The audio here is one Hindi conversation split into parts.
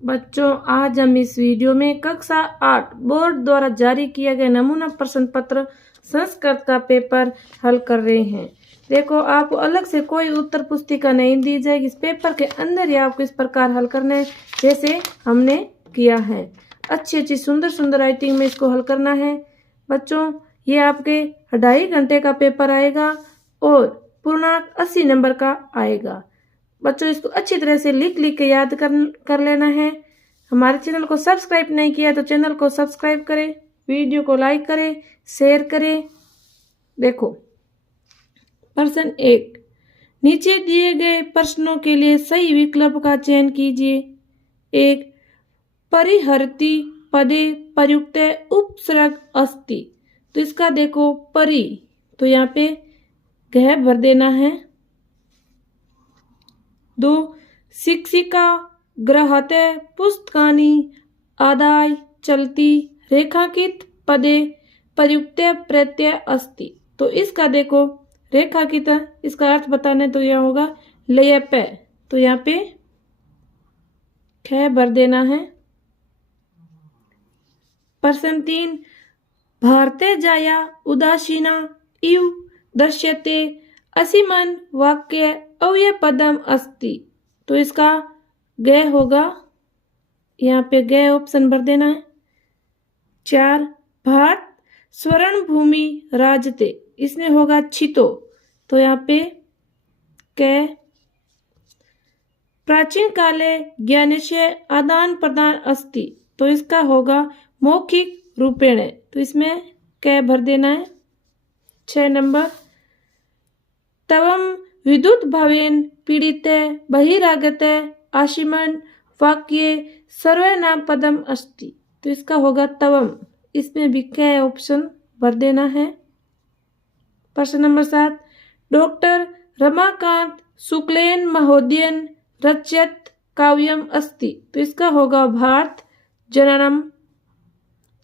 बच्चों, आज हम इस वीडियो में कक्षा 8 बोर्ड द्वारा जारी किया गया नमूना प्रश्न पत्र संस्कृत का पेपर हल कर रहे हैं। देखो, आपको अलग से कोई उत्तर पुस्तिका नहीं दी जाएगी। इस पेपर के अंदर ही आपको इस प्रकार हल करना है जैसे हमने किया है। अच्छी सुंदर सुंदर राइटिंग में इसको हल करना है। बच्चों, ये आपके 2.5 घंटे का पेपर आएगा और पूर्णांक 80 नंबर का आएगा। बच्चों, इसको अच्छी तरह से लिख के याद कर लेना है। हमारे चैनल को सब्सक्राइब नहीं किया तो चैनल को सब्सक्राइब करें, वीडियो को लाइक करें, शेयर करें। देखो, प्रश्न 1, नीचे दिए गए प्रश्नों के लिए सही विकल्प का चयन कीजिए। 1, परिहरति पदे प्रयुक्ते उपसर्ग अस्ति। तो इसका देखो परि, तो यहाँ पे गह भर देना है। 2, शिक्षिका गृहते पुस्तकानि आदाय चलती रेखांकित पदे प्रयुक्ते प्रत्यय अस्ति। तो इसका देखो रेखांकित, इसका अर्थ बताने तो यह होगा लयप। तो यहाँ पे ख भर देना है। प्रश्न 3, भारते जाया उदासीना इव दृश्यते असीमन वाक्य अव्यय पदम अस्ति। तो इसका ग होगा, यहाँ पे ग ऑप्शन भर देना है। 4, भारत स्वर्ण भूमि राजते, इसमें होगा छितो। तो यहाँ पे क। प्राचीन काले ज्ञानस्य आदान प्रदान अस्ति। तो इसका होगा मौखिक रूपेण। तो इसमें क भर देना है। 6 नंबर, तवम विद्युत भावेन पीड़िते बहिरागते आशिमन वाक्ये सर्वनाम पदम अस्ति। तो इसका होगा तवम, इसमें भी क ऑप्शन भर देना है। प्रश्न नंबर 7, डॉक्टर रमाकांत शुक्लेन महोदयन रचयत काव्यम अस्ति। तो इसका होगा भारत जननम,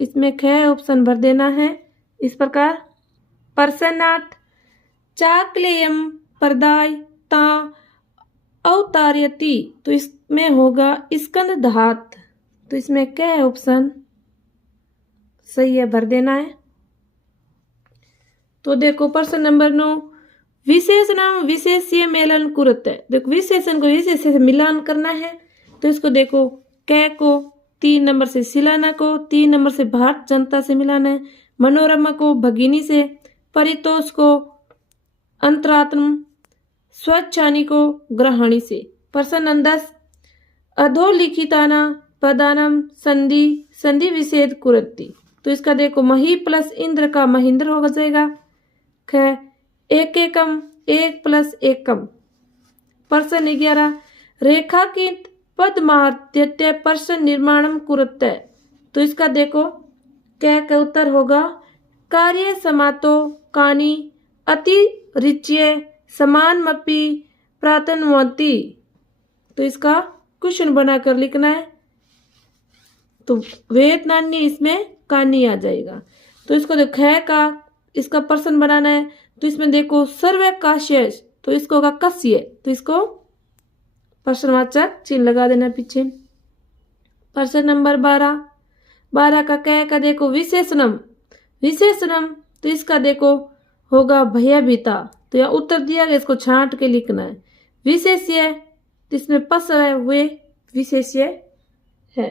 इसमें ख ऑप्शन भर देना है इस प्रकार। प्रश्न 8, चाकलेयम पर्दाय ता अवतारयति। तो इसमें होगा स्कंद धात। तो इसमें क ऑप्शन सही है, भर देना है। तो देखो प्रश्न नंबर 9, विशेषणम विशेष्य मेलन कुरुते। देखो, विशेषण को विशेष्य से मिलान करना है। तो इसको देखो क को 3 नंबर से शिलाना को 3 नंबर से भारत जनता से मिलाना है। मनोरमा को भगिनी से, परितोष को अंतरात्म, स्वच्छानी को ग्रहणी से। प्रश्न 10, अधोलिखिताना पदानम संधि संधि विच्छेद कुरति। तो इसका देखो मही प्लस इंद्र का महेंद्र हो जाएगा। ख, एक एकम 1 प्लस एकम। प्रश्न 11, रेखांकित पदमार्त्यत्य प्रश्न निर्माणम कुरुते। तो इसका देखो क का उत्तर होगा कार्य समातो कानी अति रिच्य समानमपि प्रातन्वती। तो इसका क्वेश्चन बनाकर लिखना है। तो वेद नानी इसमें कानी आ जाएगा। तो इसको देखो ख का इसका प्रश्न बनाना है। तो इसमें देखो सर्व काश्य, तो इसको होगा कस्य। तो इसको प्रश्नवाचक चिन्ह लगा देना पीछे। प्रश्न नंबर 12 का क का देखो विशेषणम विशेषणम। तो इसका देखो होगा भयभीता। तो यह उत्तर दिया गया, इसको छांट के लिखना है। विशेष्य, इसमें पस है हुए विशेष्य है।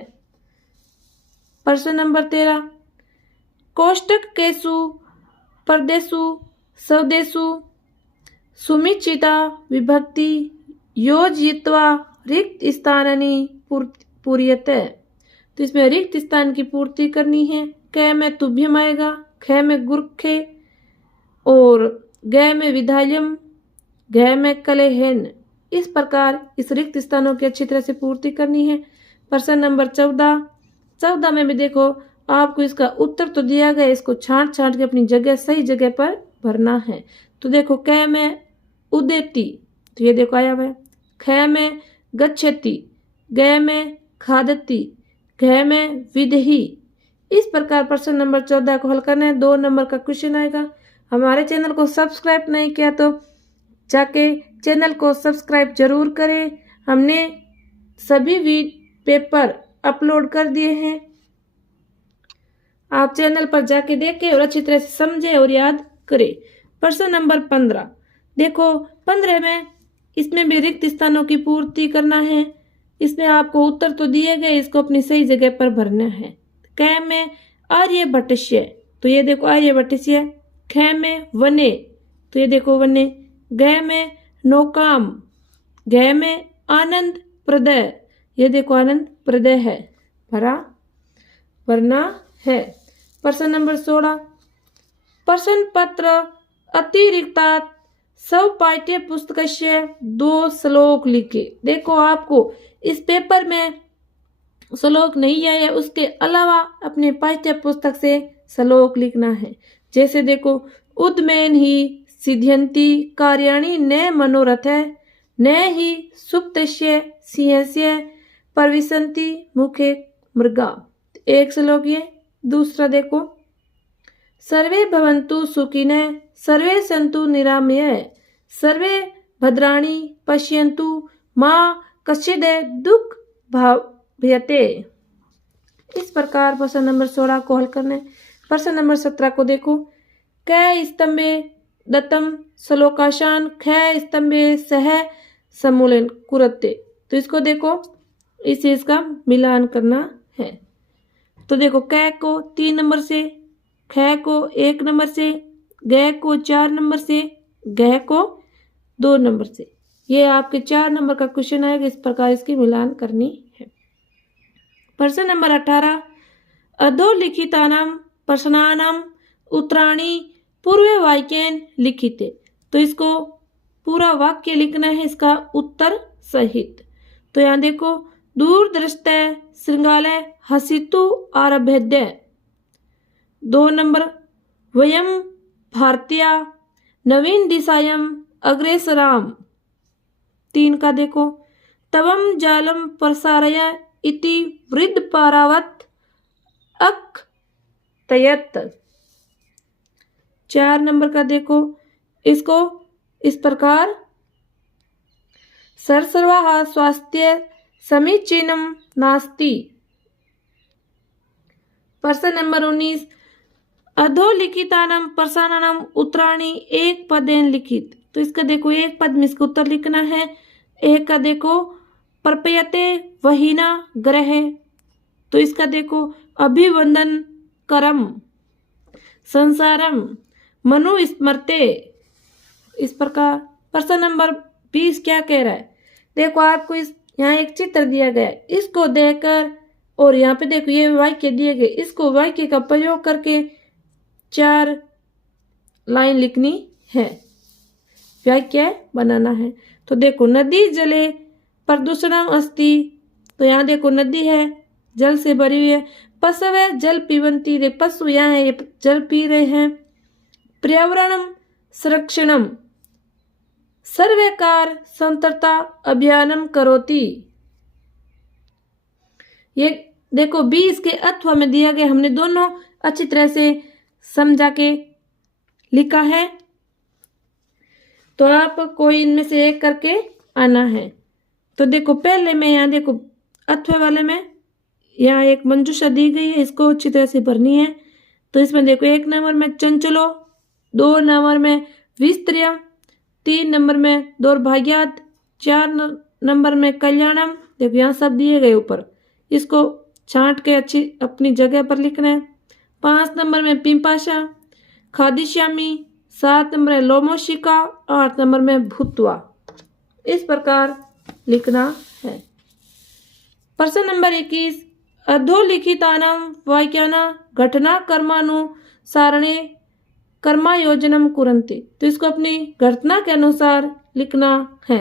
प्रश्न नंबर 13, कोष्टक केसु परदेशु स्वदेशु सुमिचिता विभक्ति योजयित्वा रिक्त स्थानानि पूर्यते। तो इसमें रिक्त स्थान की पूर्ति करनी है। क में तुभ्यम आएगा, ख में गुरखे और ग में विधायम, घ में कलेहन। इस प्रकार इस रिक्त स्थानों की अच्छी तरह से पूर्ति करनी है। प्रश्न नंबर 14 में भी देखो आपको इसका उत्तर तो दिया गया, इसको छांट के अपनी जगह सही जगह पर भरना है। तो देखो क में उदेति, तो ये देखो आया हुआ है। ख में गच्छति, ग में खादति, घ में विदहि। इस प्रकार प्रश्न नंबर 14 को हल करना है। 2 नंबर का क्वेश्चन आएगा। हमारे चैनल को सब्सक्राइब नहीं किया तो जाके चैनल को सब्सक्राइब जरूर करें। हमने सभी पेपर अपलोड कर दिए हैं। आप चैनल पर जाके देखें और अच्छी तरह से समझें और याद करें। प्रश्न नंबर 15 देखो 15 में इसमें भी रिक्त स्थानों की पूर्ति करना है। इसमें आपको उत्तर तो दिए गए, इसको अपनी सही जगह पर भरना है। क में आर्यभट्टस्य, तो ये देखो आर्यभट्टस्य। ख में वने, तो ये देखो वने। ग में नौकाम, ग में आनंद प्रदय, ये देखो आनंद प्रदय है, भरना है। प्रश्न नंबर 16 प्रश्न पत्र अतिरिक्तात् सब पाठ्य पुस्तक से 2 श्लोक लिखे। देखो आपको इस पेपर में श्लोक नहीं आया, उसके अलावा अपने पाठ्य पुस्तक से श्लोक लिखना है। जैसे देखो उद्मेन ही सिद्ध्यन्ति कार्याणि न मनोरथ न ही सुप्तस्य सिंहस्य प्रविशन्ति मुखे मृगा। एक श्लोक ये। दूसरा देखो सर्वे भवन्तु सुखिनः सर्वे सन्तु निरामयः सर्वे भद्राणि पश्यन्तु मां कश्चिद दुख भावयते। इस प्रकार प्रश्न नंबर 16 को हल करना है। प्रश्न नंबर 17 को देखो क स्तंभे दत्तम श्लोकाशान ख स्तंभे सह समूलन कुरुते। तो इसको देखो, इसे इसका मिलान करना है। तो देखो क को 3 नंबर से, ख को 1 नंबर से, ग को 4 नंबर से, ग को 2 नंबर से। ये आपके 4 नंबर का क्वेश्चन आएगा। इस प्रकार इसकी मिलान करनी है। प्रश्न नंबर 18 अधोलिखितानां प्रश्नानां उत्तराणि पूर्वे वाक्येन लिखिते। तो इसको पूरा वाक्य लिखना है, इसका उत्तर सहित। तो यहाँ देखो दूरदृष्टे श्रृंगालय हसितु आरभ्यते। 2 नंबर वयम भारतीया नवीन दिशायाम अग्रेसराम। 3 का देखो तवम जालम प्रसारय इति वृद्ध पारावत अक्तयत। 4 नंबर का देखो, इसको इस प्रकार सर्वः स्वास्थ्य समीचीनम नास्ति। प्रश्न नंबर 19 अधोलिखितानां प्रश्नानां उत्तराणि एक पदेन लिखित। तो इसका देखो एक पद में इसका उत्तर लिखना है। एक का देखो प्रपयते वहीना ग्रह। तो इसका देखो अभिवंदन करम संसारम मनु स्मरते। इस प्रकार प्रश्न नंबर 20 क्या कह रहा है? देखो आपको इस यहाँ एक चित्र दिया गया है, इसको देखकर और यहाँ पे देखो ये वाक्य दिए गए, इसको वाक्य का प्रयोग करके 4 लाइन लिखनी है, वाक्य बनाना है। तो देखो नदी जले प्रदूषणम अस्ति। तो यहाँ देखो नदी है, जल से भरी हुई है। पशव जल पीबंती, दे पशु यहाँ है, ये जल पी रहे हैं। पर्यावरणम संरक्षणम सर्वेकार संतरता अभियानम करोति। ये देखो 20 के अथवा में दिया गया, हमने दोनों अच्छी तरह से समझा के लिखा है। तो आप कोई इनमें से एक करके आना है। तो देखो पहले में यहाँ देखो अथवा वाले में यहाँ एक मंजूषा दी गई है, इसको अच्छी तरह से भरनी है। तो इसमें देखो 1 नंबर में चंचलो, 2 नंबर में विस्त्रियम, 3 नंबर में दौर्भाग्यात, 4 नंबर में कल्याणम। देखो यहाँ सब दिए गए ऊपर, इसको छांट के अच्छी अपनी जगह पर लिखना है। 5 नंबर में पिंपाशा, खादिश्यामी, 7 नंबर में लोमोशिका, 8 नंबर में भूतवा। इस प्रकार लिखना है। प्रश्न नंबर 21 अधोलिखितानां वाक्यानां घटना कर्मानुसारणे कर्मायोजनम कुरन्ति। तो इसको अपनी घटना के अनुसार लिखना है।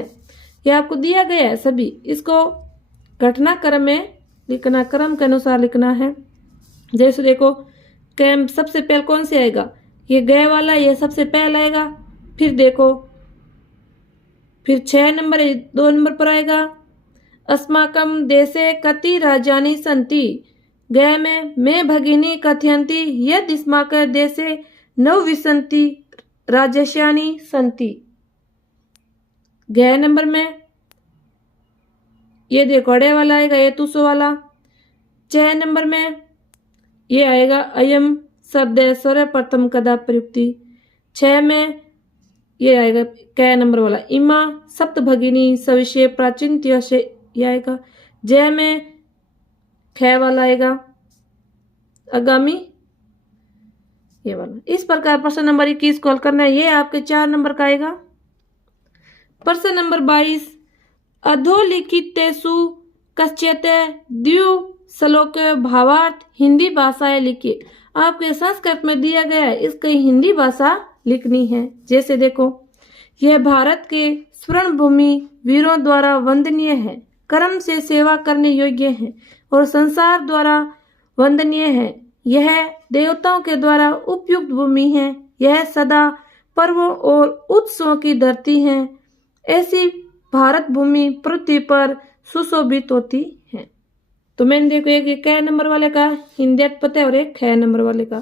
यह आपको दिया गया है सभी, इसको घटना क्रम में लिखना, क्रम के अनुसार लिखना है। जैसे देखो कैम सबसे पहले कौन से आएगा, ये गए वाला, ये सबसे पहले आएगा। फिर देखो फिर 6 नंबर 2 नंबर पर आएगा अस्माकम देशे कति राजानी संति। गए में मैं भगिनी कथयंती यद अस्माक देशे नवविंशति राजस्यानी संति। गए नंबर में ये देखो अड़े वाला आएगा, ये तुसो वाला। 6 नंबर में ये आएगा अयम शब्द सर्वप्रथम कदा प्रयुक्ति। 6 में ये आएगा कै नंबर वाला इमा सप्त भगिनी सविशे प्राचीन से ये आएगा। जय में ख वाला आएगा आगामी ये वाला। इस प्रकार प्रश्न नंबर 21 को हल करना है। ये आपके 4 नंबर का आएगा। प्रश्न नंबर 22 अधोलिखितेषु कश्चित् द्वि श्लोक भावार्थ हिंदी भाषाएं लिखिए। आपके संस्कृत में दिया गया है, इसकी हिंदी भाषा लिखनी है। जैसे देखो, यह भारत के स्वर्ण भूमि वीरों द्वारा वंदनीय है, कर्म से सेवा करने योग्य है और संसार द्वारा वंदनीय है। यह देवताओं के द्वारा उपयुक्त भूमि है। यह सदा पर्वों और उत्सवों की धरती है। ऐसी भारत भूमि पृथ्वी पर सुशोभित होती है। तो मैंने देखो एक कै नंबर वाले का हिंदी अर्थ पता है और एक ख नंबर वाले का।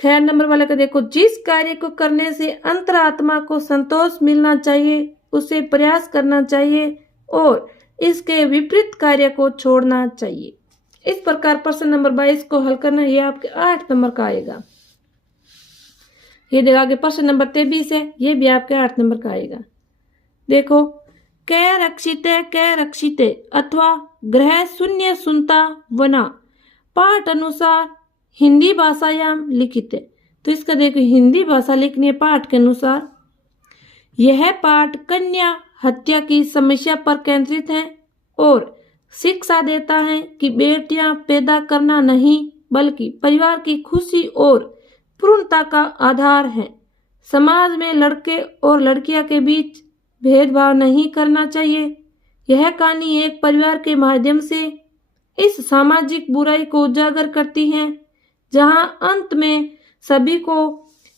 ख नंबर वाले का देखो, जिस कार्य को करने से अंतरात्मा को संतोष मिलना चाहिए उसे प्रयास करना चाहिए और इसके विपरीत कार्य को छोड़ना चाहिए। इस प्रकार प्रश्न नंबर 22 को हल करना, ये आपके 8 नंबर का आएगा। ये देखो आगे प्रश्न नंबर 23 है, ये भी आपके 8 नंबर का आएगा। देखो, कै रक्षिते अथवा ग्रह शून्य सुनता वना पाठ अनुसार हिंदी भाषायाम लिखित है। तो इसका देखो हिंदी भाषा लिखनी है पाठ के अनुसार। यह पाठ कन्या हत्या की समस्या पर केंद्रित है और शिक्षा देता है कि बेटियां पैदा करना नहीं बल्कि परिवार की खुशी और पूर्णता का आधार है। समाज में लड़के और लड़कियां के बीच भेदभाव नहीं करना चाहिए। यह कहानी एक परिवार के माध्यम से इस सामाजिक बुराई को उजागर करती है, जहां अंत में सभी को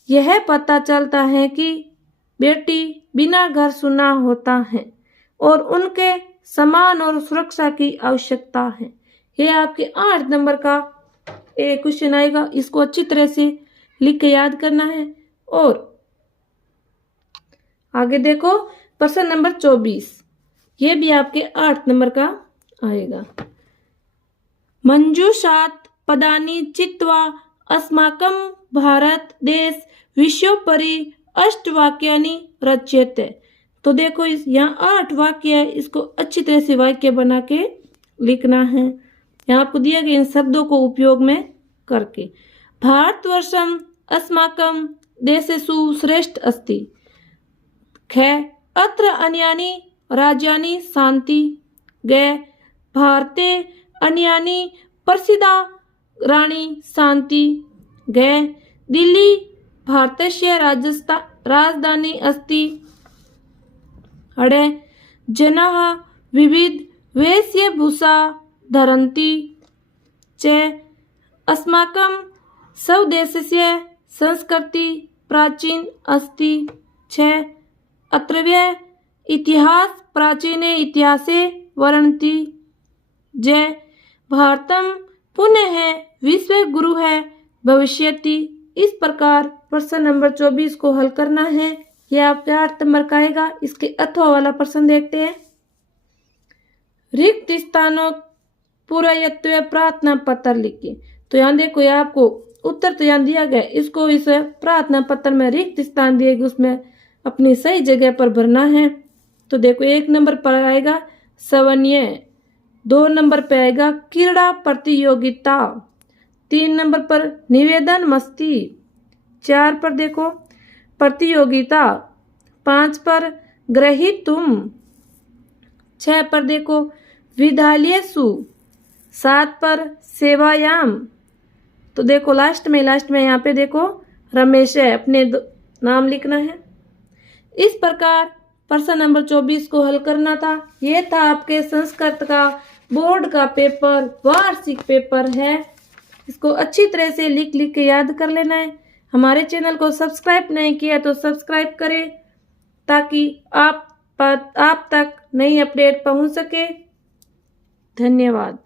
यह पता चलता है कि बेटी बिना घर सुना होता है और उनके सम्मान और सुरक्षा की आवश्यकता है। यह आपके 8 नंबर का एक क्वेश्चन आएगा। इसको अच्छी तरह से लिख के याद करना है। और आगे देखो प्रश्न नंबर 24, ये भी आपके 8 नंबर का आएगा। मंजूषात पदानि चित्वा अस्माकं भारत देश विश्वोपरि अष्टवाक्यानि रच्यते। तो देखो यहाँ 8 वाक्य है, इसको अच्छी तरह से वाक्य बना के लिखना है। यहाँ आपको दिया गया इन शब्दों को उपयोग में करके। भारतवर्षम अस्माकं देशेषु श्रेष्ठ अस्ति। ख अत्र अन्यानि राज्यानि शान्ति। ग भारते अन्यानि प्रसिद्धा राणी शान्ति। ग दिल्ली भारतस्य राजधानी अस्ति। अड़े जनाः विविध वेशभूषा धरन्ति। च अस्माकं स्वदेशस्य संस्कृति प्राचीन अस्ति। छ अत्रव्य इतिहास प्राचीने इतिहासे वर्णति। जय भारतम पुनः विश्व गुरु है भविष्यति। इस प्रकार प्रश्न नंबर 24 को हल करना है। यह आपके 8 नंबर का आएगा। इसके अथवा वाला प्रश्न देखते हैं। रिक्त स्थानों पूर्वयत्व प्रार्थना पत्र लिखिए। तो यहाँ देखो, ये आपको उत्तर तो यहाँ दिया गया, इसको इस प्रार्थना पत्र में रिक्त स्थान दिए गए उसमें अपनी सही जगह पर भरना है। तो देखो 1 नंबर पर आएगा सवन्य, 2 नंबर पर आएगा क्रीड़ा प्रतियोगिता, 3 नंबर पर निवेदन मस्ती, 4 पर देखो प्रतियोगिता, 5 पर ग्रहीतुम, 6 पर देखो विद्यालयेषु, 7 पर सेवायाम। तो देखो लास्ट में यहाँ पे देखो रमेश है, अपने नाम लिखना है। इस प्रकार प्रश्न नंबर 24 को हल करना था। ये था आपके संस्कृत का बोर्ड का पेपर, वार्षिक पेपर है। इसको अच्छी तरह से लिख के याद कर लेना है। हमारे चैनल को सब्सक्राइब नहीं किया तो सब्सक्राइब करें ताकि आप तक नई अपडेट पहुंच सके। धन्यवाद।